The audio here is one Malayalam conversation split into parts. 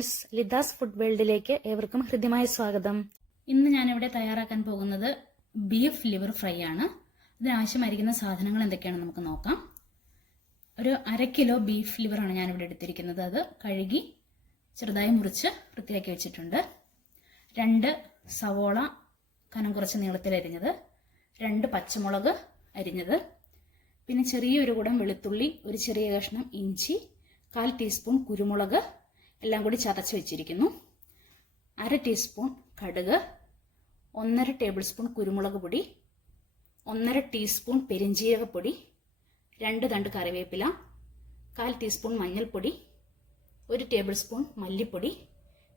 ഫ്രണ്ട്സ്, ലിഥാസ് ഫുഡ് വേൾഡിലേക്ക് ഏവർക്കും ഹൃദ്യമായ സ്വാഗതം. ഇന്ന് ഞാനിവിടെ തയ്യാറാക്കാൻ പോകുന്നത് ബീഫ് ലിവർ ഫ്രൈ ആണ്. ഇതിനാവശ്യമായിരിക്കുന്ന സാധനങ്ങൾ എന്തൊക്കെയാണെന്ന് നമുക്ക് നോക്കാം. ഒരു 1/2 കിലോ ബീഫ് ലിവറാണ് ഞാനിവിടെ എടുത്തിരിക്കുന്നത്. അത് കഴുകി ചെറുതായി മുറിച്ച് വൃത്തിയാക്കി വെച്ചിട്ടുണ്ട്. 2 സവോള കനം കുറച്ച് നീളത്തിൽ അരിഞ്ഞത്, 2 പച്ചമുളക് അരിഞ്ഞത്, പിന്നെ ചെറിയൊരു കുടം വെളുത്തുള്ളി, ഒരു ചെറിയ കഷ്ണം ഇഞ്ചി, 1/4 ടീസ്പൂൺ കുരുമുളക് എല്ലാം കൂടി ചതച്ച് വെച്ചിരിക്കുന്നു. 1/2 ടീസ്പൂൺ കടുക്, 1/2 ടേബിൾ സ്പൂൺ കുരുമുളക് പൊടി, 1/2 ടീസ്പൂൺ പെരിഞ്ജീരകപ്പൊടി, 2 തണ്ട് കറിവേപ്പില, 1/4 ടീസ്പൂൺ മഞ്ഞൾപ്പൊടി, 1 ടേബിൾ സ്പൂൺ മല്ലിപ്പൊടി,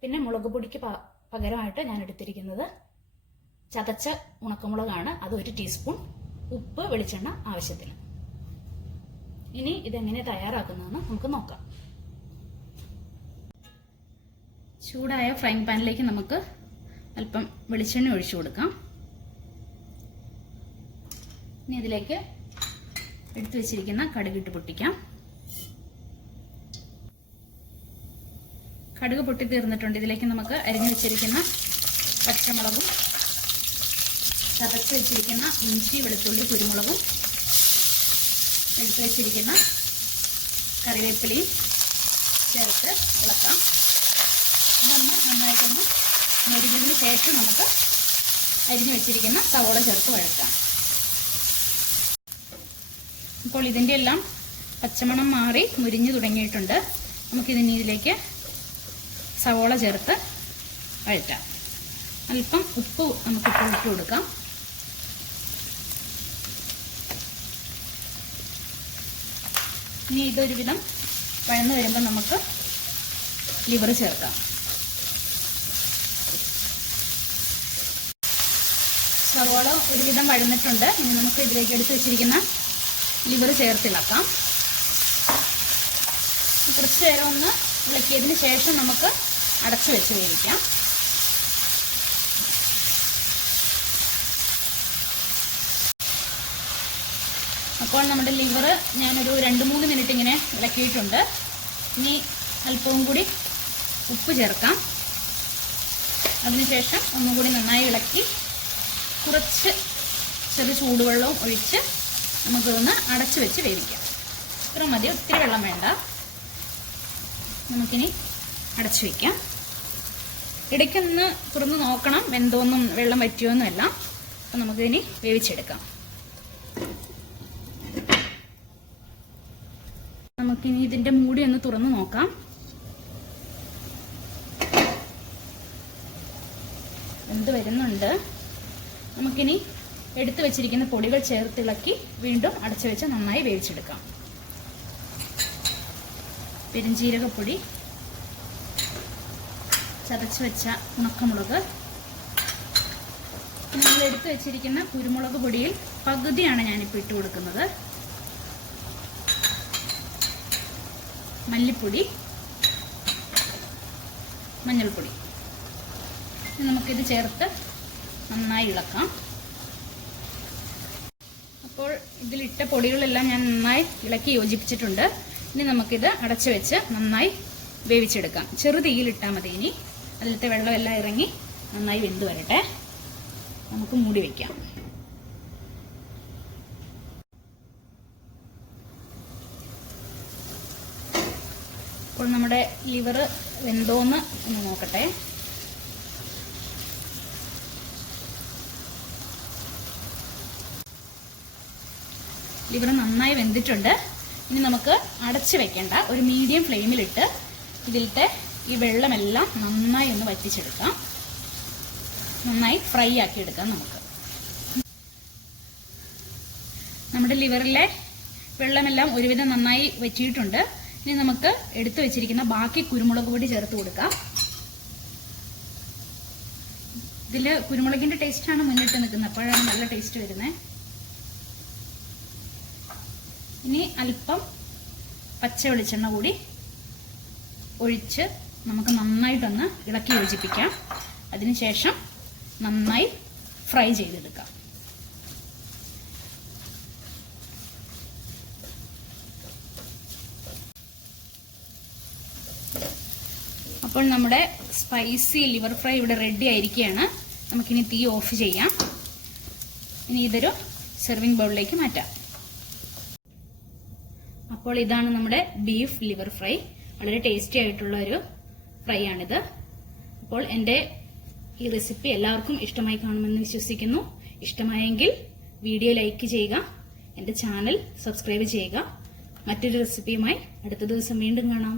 പിന്നെ മുളക് പൊടിക്ക് പകരമായിട്ട് ഞാൻ എടുത്തിരിക്കുന്നത് ചതച്ച ഉണക്കമുളകാണ്. അത് 1 ടീസ്പൂൺ, ഉപ്പ്, വെളിച്ചെണ്ണ ആവശ്യത്തിന്. ഇനി ഇതെങ്ങനെ തയ്യാറാക്കുന്നതെന്ന് നമുക്ക് നോക്കാം. ചൂടായ ഫ്രൈങ് പാനിലേക്ക് നമുക്ക് അല്പം വെളിച്ചെണ്ണ ഒഴിച്ചു കൊടുക്കാം. ഇനി ഇതിലേക്ക് എടുത്തു വെച്ചിരിക്കുന്ന കടുകിട്ട് പൊട്ടിക്കാം. കടുക് പൊട്ടി തീർന്നിട്ടുണ്ട്. ഇതിലേക്ക് നമുക്ക് അരിഞ്ഞു വെച്ചിരിക്കുന്ന പച്ചമുളകും ചതച്ച് വെച്ചിരിക്കുന്ന ഇഞ്ചി, വെളുത്തുള്ളി, കുരുമുളകും എടുത്തു വെച്ചിരിക്കുന്ന കറിവേപ്പിലയും ചേർത്ത് ഇളക്കാം. ഇതൊന്ന് നന്നായിട്ടൊന്ന് മെരിഞ്ഞതിന് ശേഷം നമുക്ക് അരിഞ്ഞു വെച്ചിരിക്കുന്ന സവോള ചേർത്ത് വഴറ്റാം. ഇപ്പോൾ ഇതിൻ്റെ എല്ലാം പച്ചമണം മാറി മുരിഞ്ഞു തുടങ്ങിയിട്ടുണ്ട്. നമുക്കിതിന് ഇതിലേക്ക് സവോള ചേർത്ത് വഴറ്റാം. അല്പം ഉപ്പ് നമുക്കിപ്പോൾ ഇട്ട് കൊടുക്കാം. ഇനി ഇതൊരുവിധം വഴന്നു വരുമ്പോൾ നമുക്ക് ലിവർ ചേർക്കാം. സവോള ഒരുവിധം വഴന്നിട്ടുണ്ട്. ഇനി നമുക്ക് ഇതിലേക്ക് എടുത്ത് വെച്ചിരിക്കുന്ന ലിവർ ചേർത്തിളക്കാം. കുറച്ച് നേരം ഒന്ന് ഇളക്കിയതിന് ശേഷം നമുക്ക് അടച്ചു വെച്ച് വേവിക്കാം. അപ്പോൾ നമ്മുടെ ലിവർ ഞാനൊരു 2-3 മിനിറ്റ് ഇങ്ങനെ ഇളക്കിയിട്ടുണ്ട്. ഇനി അല്പവും കൂടി ഉപ്പ് ചേർക്കാം. അതിനുശേഷം ഒന്നുകൂടി നന്നായി ഇളക്കി കുറച്ച് ചെറു ചൂടുവെള്ളവും ഒഴിച്ച് നമുക്കിതൊന്ന് അടച്ചു വെച്ച് വേവിക്കാം. ഇത്ര മതി, ഒത്തിരി വെള്ളം വേണ്ട. നമുക്കിനി അടച്ചു വയ്ക്കാം. ഇടയ്ക്കൊന്ന് തുറന്ന് നോക്കണം, വെന്തോന്നും വെള്ളം വറ്റിയോന്നുമല്ല. അപ്പം നമുക്കിനി വേവിച്ചെടുക്കാം. നമുക്കിനി ഇതിൻ്റെ മൂടി ഒന്ന് തുറന്ന് നോക്കാം. വെന്ത് വരുന്നുണ്ട്. നമുക്കിനി എടുത്തു വെച്ചിരിക്കുന്ന പൊടികൾ ചേർത്തിളക്കി വീണ്ടും അടച്ചു വെച്ച് നന്നായി വേവിച്ചെടുക്കാം. പെരിഞ്ജീരകപ്പൊടി, ചതച്ച് വെച്ച ഉണക്കമുളക്, നമ്മൾ എടുത്തു വെച്ചിരിക്കുന്ന കുരുമുളക് പൊടിയിൽ പകുതിയാണ് ഞാനിപ്പോൾ ഇട്ട് കൊടുക്കുന്നത്. മല്ലിപ്പൊടി, മഞ്ഞൾപ്പൊടി. നമുക്കിത് ചേർത്ത് നന്നായി ഇളക്കാം. അപ്പോൾ ഇതിലിട്ട പൊടികളെല്ലാം ഞാൻ നന്നായി ഇളക്കി യോജിപ്പിച്ചിട്ടുണ്ട്. ഇനി നമുക്കിത് അടച്ചു വെച്ച് നന്നായി വേവിച്ചെടുക്കാം. ചെറു തീയിലിട്ടാൽ മതി. ഇനി അതിലത്തെ വെള്ളമെല്ലാം ഇറങ്ങി നന്നായി വെന്ത് വരട്ടെ. നമുക്ക് മൂടി വയ്ക്കാം. അപ്പോൾ നമ്മുടെ ലിവർ വെന്തോന്ന് ഒന്ന് നോക്കട്ടെ. ലിവർ നന്നായി വെന്തിട്ടുണ്ട്. ഇനി നമുക്ക് അടച്ചു വെക്കേണ്ട, ഒരു മീഡിയം ഫ്ലെയിമിലിട്ട് ഇതിലത്തെ ഈ വെള്ളമെല്ലാം നന്നായി ഒന്ന് വറ്റിച്ചെടുക്കാം. നന്നായി ഫ്രൈ ആക്കി എടുക്കാം. നമ്മുടെ ലിവറിലെ വെള്ളമെല്ലാം ഒരുവിധം നന്നായി വറ്റിയിട്ടുണ്ട്. ഇനി നമുക്ക് എടുത്തു വെച്ചിരിക്കുന്ന ബാക്കി കുരുമുളക് പൊടി ചേർത്ത് കൊടുക്കാം. ഇതിൽ കുരുമുളകിൻ്റെ ടേസ്റ്റാണ് മുന്നിട്ട് നിൽക്കുന്നത്, അപ്പോഴാണ് നല്ല ടേസ്റ്റ് വരുന്നത്. ഇനി അല്പം പച്ച വെളിച്ചെണ്ണ കൂടി ഒഴിച്ച് നമുക്ക് നന്നായിട്ടൊന്ന് ഇളക്കി യോജിപ്പിക്കാം. അതിനുശേഷം നന്നായി ഫ്രൈ ചെയ്തെടുക്കാം. അപ്പോൾ നമ്മുടെ സ്പൈസി ലിവർ ഫ്രൈ ഇവിടെ റെഡി ആയിരിക്കുകയാണ്. നമുക്കിനി തീ ഓഫ് ചെയ്യാം. ഇനി ഇതൊരു സെർവിങ് ബൗളിലേക്ക് മാറ്റാം. അപ്പോൾ ഇതാണ് നമ്മുടെ ബീഫ് ലിവർ ഫ്രൈ. വളരെ ടേസ്റ്റി ആയിട്ടുള്ള ഒരു ഫ്രൈ ആണിത്. അപ്പോൾ എൻ്റെ ഈ റെസിപ്പി എല്ലാവർക്കും ഇഷ്ടമായി കാണുമെന്ന് വിശ്വസിക്കുന്നു. ഇഷ്ടമായെങ്കിൽ വീഡിയോ ലൈക്ക് ചെയ്യുക, എൻ്റെ ചാനൽ സബ്സ്ക്രൈബ് ചെയ്യുക. മറ്റൊരു റെസിപ്പിയുമായി അടുത്ത ദിവസം വീണ്ടും കാണാം.